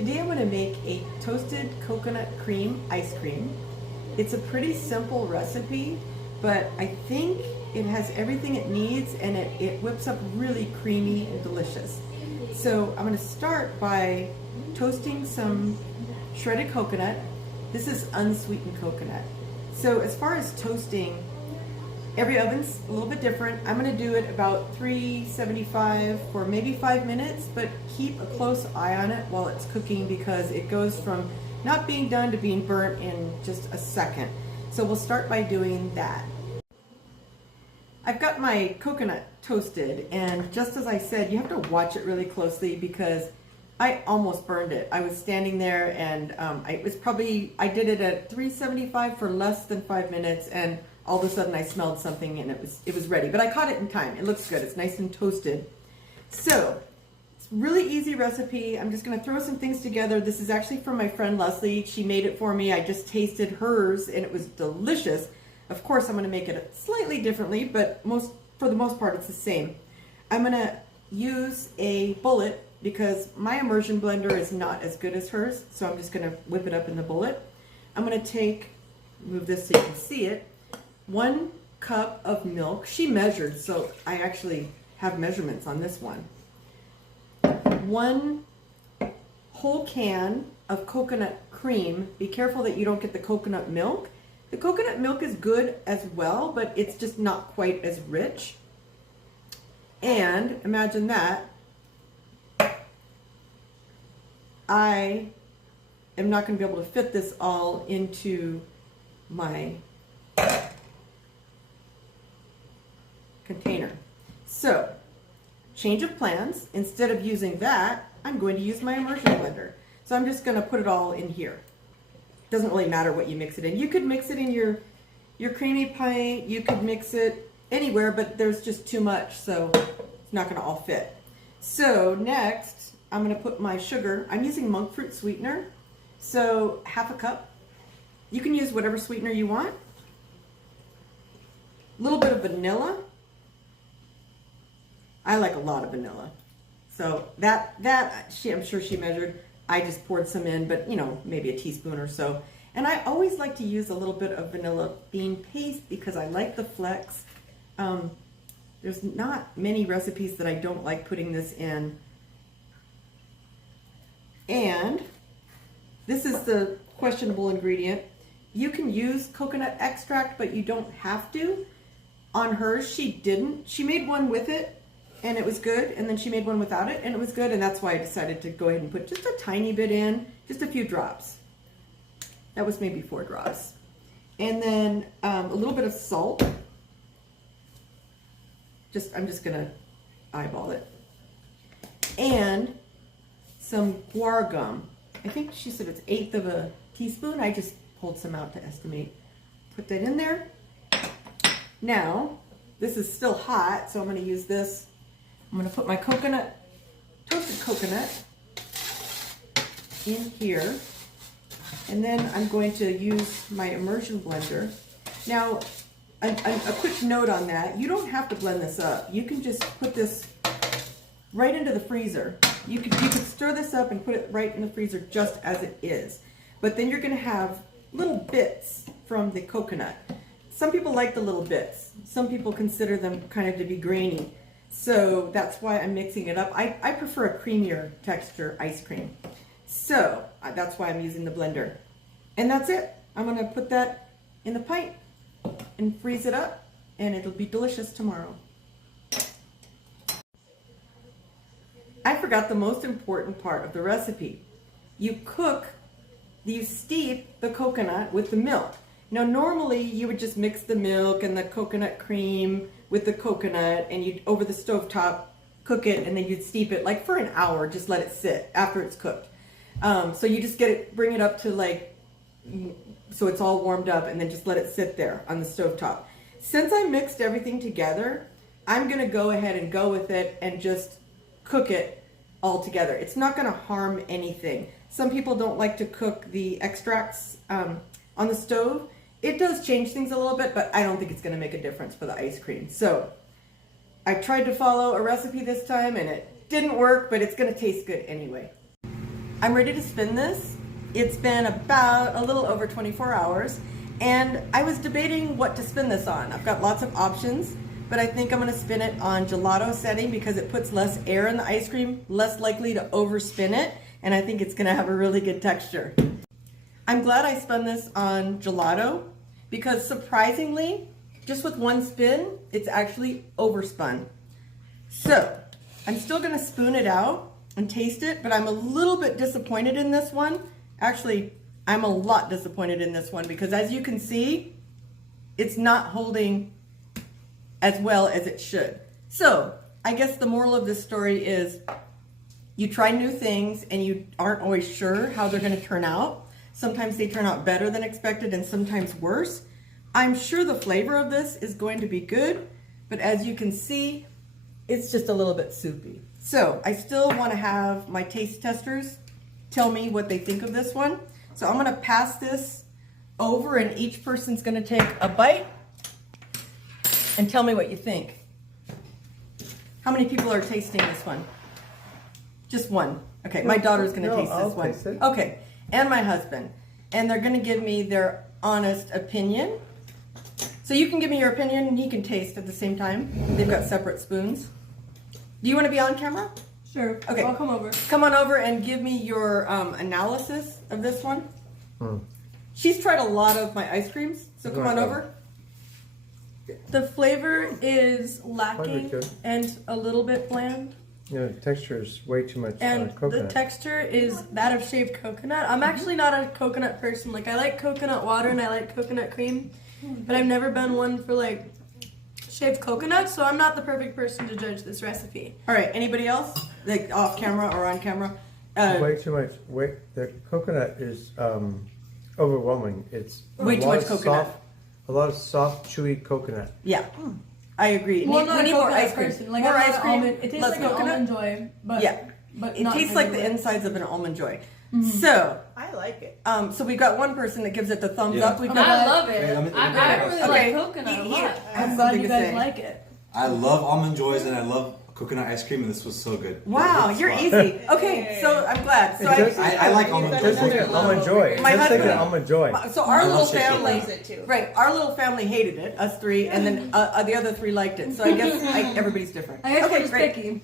Today I'm going to make a toasted coconut cream ice cream. It's a pretty simple recipe, but I think it has everything it needs and it whips up really creamy and delicious. So I'm going to start by toasting some shredded coconut. This is unsweetened coconut. So as far as toasting, every oven's a little bit different. I'm going to do it about 375 for maybe 5 minutes, but keep a close eye on it while it's cooking because it goes from not being done to being burnt in just a second. So we'll start by doing that. I've got my coconut toasted, and just as I said, you have to watch it really closely because I almost burned it. I was standing there and I did it at 375 for less than 5 minutes, and all of a sudden I smelled something and it was ready. But I caught it in time. It looks good. It's nice and toasted. So it's a really easy recipe. I'm just going to throw some things together. This is actually from my friend Leslie. She made it for me. I just tasted hers and it was delicious. Of course, I'm going to make it slightly differently, but for the most part, it's the same. I'm going to use a bullet because my immersion blender is not as good as hers, so I'm just going to whip it up in the bullet. I'm going to move this so you can see it, 1 cup of milk. She measured, so I actually have measurements on this one. 1 whole can of coconut cream. Be careful that you don't get the coconut milk. The coconut milk is good as well, but it's just not quite as rich. And imagine that. I am not going to be able to fit this all into my container. So, change of plans. Instead of using that, I'm going to use my immersion blender. So I'm just going to put it all in here. Doesn't really matter what you mix it in. You could mix it in your creamy pint. You could mix it anywhere, but there's just too much, so it's not going to all fit. So next, I'm going to put my sugar. I'm using monk fruit sweetener, so 1/2 cup. You can use whatever sweetener you want. A little bit of vanilla. I like a lot of vanilla. So I'm sure she measured. I just poured some in, but maybe a teaspoon or so. And I always like to use a little bit of vanilla bean paste because I like the flecks. There's not many recipes that I don't like putting this in. And this is the questionable ingredient. You can use coconut extract, but you don't have to. On hers, she didn't. She made one with it, and it was good, and then she made one without it, and it was good, and that's why I decided to go ahead and put just a tiny bit in, just a few drops. That was maybe 4 drops. And then a little bit of salt. I'm just gonna eyeball it. And some guar gum. I think she said it's 1/8 of a teaspoon. I just pulled some out to estimate. Put that in there. Now, this is still hot, so I'm gonna use this. I'm going to put my toasted coconut in here, and then I'm going to use my immersion blender. Now, a quick note on that, you don't have to blend this up. You can just put this right into the freezer. You could stir this up and put it right in the freezer just as it is. But then you're going to have little bits from the coconut. Some people like the little bits. Some people consider them kind of to be grainy. So that's why I'm mixing it up. I prefer a creamier texture ice cream. So that's why I'm using the blender. And that's it. I'm going to put that in the pint and freeze it up, and it'll be delicious tomorrow. I forgot the most important part of the recipe. You steep the coconut with the milk. Now normally you would just mix the milk and the coconut cream with the coconut, and you'd over the stovetop cook it, and then you'd steep it like for an hour, just let it sit after it's cooked. So you just bring it up to so it's all warmed up, and then just let it sit there on the stovetop. Since I mixed everything together, I'm gonna go ahead and go with it and just cook it all together. It's not gonna harm anything. Some people don't like to cook the extracts on the stove. It does change things a little bit, but I don't think it's going to make a difference for the ice cream. So I tried to follow a recipe this time and it didn't work, but it's going to taste good anyway. I'm ready to spin this. It's been about a little over 24 hours, and I was debating what to spin this on. I've got lots of options, but I think I'm gonna spin it on gelato setting because it puts less air in the ice cream, less likely to overspin it, and I think it's gonna have a really good texture. I'm glad I spun this on gelato because surprisingly, just with one spin, it's actually overspun. So, I'm still gonna spoon it out and taste it, but I'm a little bit disappointed in this one. Actually, I'm a lot disappointed in this one because as you can see, it's not holding as well as it should. So, I guess the moral of this story is you try new things and you aren't always sure how they're gonna turn out. Sometimes they turn out better than expected and sometimes worse. I'm sure the flavor of this is going to be good, but as you can see, it's just a little bit soupy. So I still want to have my taste testers tell me what they think of this one. So I'm going to pass this over and each person's going to take a bite and tell me what you think. How many people are tasting this one? Just one. Okay, my daughter's going to taste this one. Taste it. Okay, and my husband. And they're going to give me their honest opinion. So you can give me your opinion and he can taste at the same time. They've got separate spoons. Do you want to be on camera? Sure. Okay. I'll come over. Come on over and give me your analysis of this one. She's tried a lot of my ice creams, so come on over. The flavor is lacking good. and a little bit bland. You know, the texture is way too much And coconut. the texture is that of shaved coconut. I'm actually not a coconut person. Like, I like coconut water and I like coconut cream, but I've never been one for like shaved coconut, so I'm not the perfect person to judge this recipe. All right, anybody else? Like off camera or on camera? Way too much. The coconut is overwhelming. It's Way too much coconut. A lot of soft, chewy coconut. Yeah, I agree. Well, we not need a more coconut ice cream. person. Like, more I'm not ice an cream. almond. It tastes less like coconut. an Almond Joy, but Yeah. but It not tastes like the vanilla. insides of an Almond Joy. So, I like it. so we've got one person that gives it the thumbs Yeah. up. We've got I love it. Wait, let me- I really Okay. like coconut a lot. I'm something glad you to guys say. like it. I love Almond Joys and I love coconut ice cream, and this was so good. Wow, you're easy. Okay, so I'm glad. So I like Almond Just Joys. like an Almond Joy. My Just like an husband- Almond Joy. So our I little love shake family, loves it too. right? Our little family hated it, us three, and then the other three liked it. So I guess everybody's different. I guess we're Okay, just great. picky.